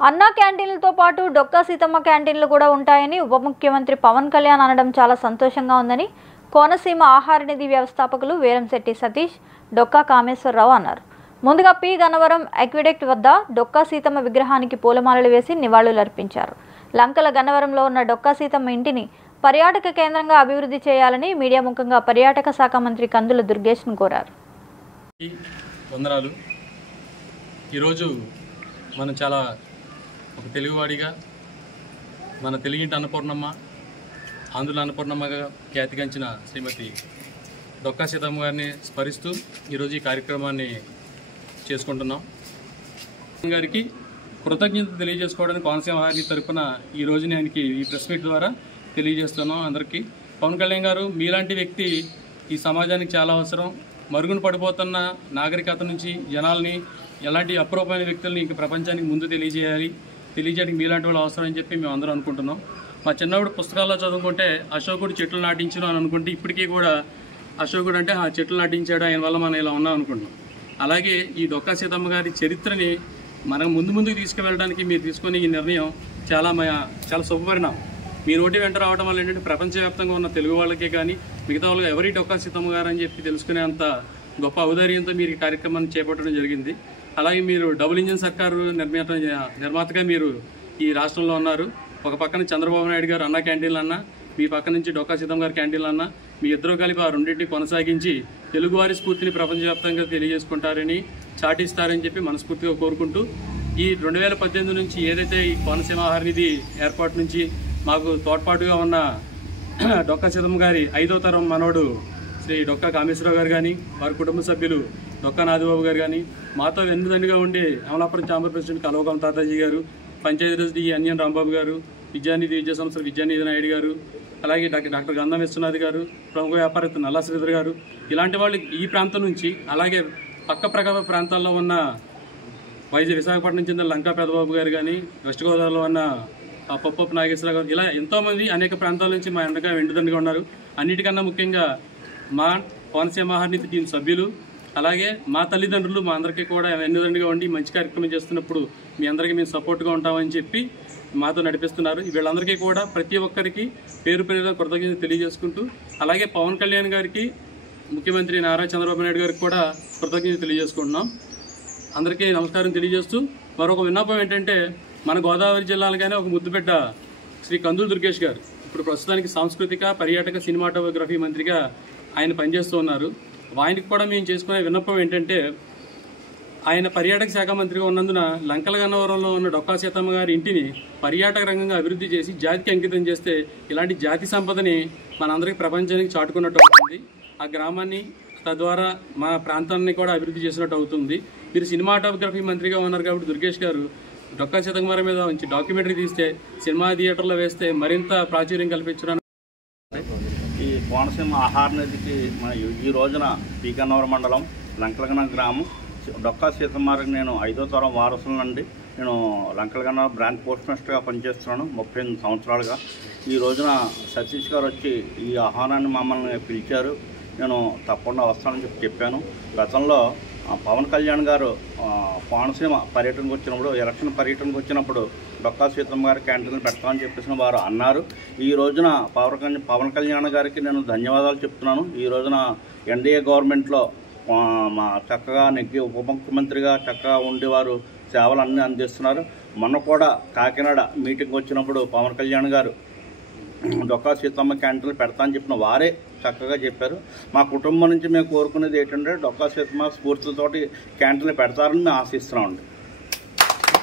అన్నా క్యాంటీన్లతో పాటు డొక్కా సీతమ్మ క్యాంటీన్లు కూడా ఉంటాయని ఉప ముఖ్యమంత్రి పవన్ కళ్యాణ్ అనడం చాలా సంతోషంగా ఉందని కోనసీమ ఆహార నిధి వ్యవస్థాపకులు వీరంశెట్టి సతీష్, డొక్కా కామేశ్వరరావు అన్నారు. ముందుగా పి గన్నవరం అక్విడక్ట్ వద్ద డొక్కా సీతమ్మ విగ్రహానికి పూలమాలలు వేసి నివాళులర్పించారు. లంకల గన్నవరంలో ఉన్న డొక్కా సీతమ్మ ఇంటిని పర్యాటక కేంద్రంగా అభివృద్ధి చేయాలని మీడియా ముఖంగా పర్యాటక శాఖ మంత్రి కందుల దుర్గేష్ను కోరారు. వందనాలు. ఈరోజు మనం చాలా ఒక తెలుగువాడిగా మన తెలుగింటి అన్నపూర్ణమ్మ, ఆంధ్రుల అన్నపూర్ణమ్మగా ఖ్యాతిగంచిన శ్రీమతి డొక్కా సీతమ్మ గారిని స్మరిస్తూ ఈరోజు ఈ కార్యక్రమాన్ని చేసుకుంటున్నాం. గారికి కృతజ్ఞత తెలియజేసుకోవడానికి కోనసీమ ఆహార తరపున ఈ రోజు నేను ఈ ప్రెస్ మీట్ ద్వారా తెలియజేస్తున్నాం అందరికీ. పవన్ కళ్యాణ్ గారు మీలాంటి వ్యక్తి ఈ సమాజానికి చాలా అవసరం. మరుగున పడిపోతున్న నాగరికత నుంచి జనాల్ని, ఎలాంటి అప్రూపమైన వ్యక్తుల్ని ఇంక ప్రపంచానికి ముందు తెలియజేయడానికి మీలాంటి వాళ్ళు అవసరం అని చెప్పి మేము అందరం అనుకుంటున్నాం. మా చిన్నప్పుడు పుస్తకాల్లో చదువుకుంటే అశోకుడు చెట్లు నాటించను అని అనుకుంటే ఇప్పటికీ కూడా అశోకుడు అంటే ఆ చెట్లు నాటించాడు, ఆయన వల్ల మనం ఇలా ఉన్నాం అనుకుంటున్నాం. అలాగే ఈ డొక్కా సీతమ్మ గారి చరిత్రని మనం ముందుకు తీసుకువెళ్ళడానికి మీరు తీసుకునే ఈ నిర్ణయం చాలా శుభపరిణామం. మీ నోటి వెంట రావడం వల్ల ఏంటంటే ప్రపంచవ్యాప్తంగా ఉన్న తెలుగు వాళ్ళకే కానీ మిగతా వాళ్ళు ఎవరి డొక్కా సీతమ్మ గారు అని చెప్పి తెలుసుకునేంత గొప్ప ఔదార్యంతో మీరు ఈ కార్యక్రమాన్ని చేపట్టడం జరిగింది. అలాగే మీరు డబుల్ ఇంజిన్ సర్కారు నిర్మాతగా మీరు ఈ రాష్ట్రంలో ఉన్నారు. ఒక పక్కన చంద్రబాబు నాయుడు గారు అన్నా క్యాంటీన్లు అన్నా, మీ పక్క నుంచి డొక్కా సీతమ్మ గారి క్యాంటీన్లు అన్నా, మీ ఇద్దరు కలిపి ఆ రెండింటిని కొనసాగించి తెలుగువారి స్ఫూర్తిని ప్రపంచవ్యాప్తంగా తెలియజేసుకుంటారని, చాటిస్తారని చెప్పి మనస్ఫూర్తిగా కోరుకుంటూ ఈ 2018 నుంచి ఏదైతే ఈ కోనసీమ ఆహార నిధి ఏర్పాటు నుంచి మాకు తోడ్పాటుగా ఉన్న డొక్కా సీతమ్మ గారి 5వ తరం మనోడు శ్రీ డొక్కా కామేశ్వరరావు గారు కానీ, వారి కుటుంబ సభ్యులు డొక్కా నాదిబాబు గారు కానీ, మాతో వెన్నుదండిగా ఉండి అమలాపురం ఛాంబర్ ప్రెసిడెంట్ కలవకం తాతాజీ గారు, పంచాయతీరాజ్ డి అన్యన్ రాంబాబు గారు, విద్యానిధి విద్యా సంస్థ విద్యానిధి నాయుడు గారు, అలాగే డాక్టర్ గంధం విశ్వనాథ్ గారు, ప్రముఖ వ్యాపారవేత్త నల్లా శ్రీధర్ గారు, ఇలాంటి వాళ్ళు ఈ ప్రాంతం నుంచి, అలాగే పక్క ప్రాంతాల్లో ఉన్న విశాఖపట్నం చెందిన లంకా పెదబాబు గారు కానీ, వెస్ట్ గోదావరిలో ఉన్న పప్పపు నాగేశ్వరరావు గారు, ఇలా ఎంతోమంది అనేక ప్రాంతాల నుంచి మా ఎండగా వెండుదండిగా ఉన్నారు. అన్నిటికన్నా ముఖ్యంగా మా కోనసీమ ఆహార నిధి టీం సభ్యులు, అలాగే మా తల్లిదండ్రులు మా అందరికీ కూడా వెన్నుదండిగా ఉండి మంచి కార్యక్రమం చేస్తున్నప్పుడు మీ అందరికీ మేము సపోర్ట్గా ఉంటామని చెప్పి మాతో నడిపిస్తున్నారు. వీళ్ళందరికీ కూడా ప్రతి ఒక్కరికి పేరు పేరుగా కృతజ్ఞత తెలియజేసుకుంటూ, అలాగే పవన్ కళ్యాణ్ గారికి, ముఖ్యమంత్రి నారా చంద్రబాబు నాయుడు గారికి కూడా కృతజ్ఞత తెలియజేసుకుంటున్నాం. అందరికీ నమస్కారం తెలియజేస్తూ మరొక విన్నపం ఏంటంటే, మన గోదావరి జిల్లాలుగానే ఒక ముద్దుబిడ్డ శ్రీ కందుల దుర్గేష్ గారు ఇప్పుడు ప్రస్తుతానికి సాంస్కృతిక, పర్యాటక, సినిమాటోగ్రఫీ మంత్రిగా ఆయన పనిచేస్తూ ఉన్నారు. ఆయనకి కూడా మేము చేసుకునే విన్నపం ఏంటంటే, ఆయన పర్యాటక శాఖ మంత్రిగా ఉన్నందున లంకల గన్నవరంలో ఉన్న డొక్కా సీతమ్మ గారి ఇంటిని పర్యాటక రంగంగా అభివృద్ధి చేసి జాతికి అంకితం చేస్తే ఇలాంటి జాతి సంపదని మనందరికీ ప్రపంచానికి చాటుకున్నట్టు అవుతుంది. ఆ గ్రామాన్ని తద్వారా మా ప్రాంతాన్ని కూడా అభివృద్ధి చేసినట్టు అవుతుంది. మీరు సినిమాటోగ్రఫీ మంత్రిగా ఉన్నారు కాబట్టి దుర్గేష్ గారు డొక్కా సీతమ్మ గారి మీద మంచి డాక్యుమెంటరీ తీస్తే, సినిమా థియేటర్లో వేస్తే మరింత ప్రాచుర్యం కల్పించడానికి ఈ కోనసీమ ఆహార నిధికి ఈ రోజున పి గన్నవరం మండలం లంకలగన గ్రామం డొక్కా సీతమ్మ గారికి నేను 5వ తరం వారసుల నుండి నేను లంకలగన బ్రాంచ్ పోస్ట్ మాస్టర్గా పనిచేస్తున్నాను 38 సంవత్సరాలుగా. ఈ రోజున సతీష్ గారు వచ్చి ఈ ఆహ్వానాన్ని మమ్మల్ని పిలిచారు. నేను తప్పకుండా వస్తానని చెప్పాను. గతంలో పవన్ కళ్యాణ్ గారు కోనసీమ పర్యటనకు వచ్చినప్పుడు, ఎలక్షన్ పర్యటనకు వచ్చినప్పుడు డొక్కా సీతమ్మ గారి క్యాంటీన్లు పెడతామని చెప్పేసి వారు అన్నారు. ఈ రోజున పవన్ కళ్యాణ్ గారికి నేను ధన్యవాదాలు చెప్తున్నాను. ఈ రోజున ఎన్డీఏ గవర్నమెంట్లో మా చక్కగా నెగ్గి ఉప ముఖ్యమంత్రిగా చక్కగా ఉండేవారు సేవలు అన్నీ అందిస్తున్నారు. మొన్న కూడా కాకినాడ మీటింగ్ వచ్చినప్పుడు పవన్ కళ్యాణ్ గారు డొక్కా సీతమ్మ క్యాంటీన్లు పెడతా అని చెప్పిన వారే చక్కగా చెప్పారు. మా కుటుంబం నుంచి మేము కోరుకునేది ఏంటంటే డొక్కా సీతమ్మ స్ఫూర్తితోటి క్యాంటీన్లు పెడతారని మేము ఆశిస్తున్నామండి.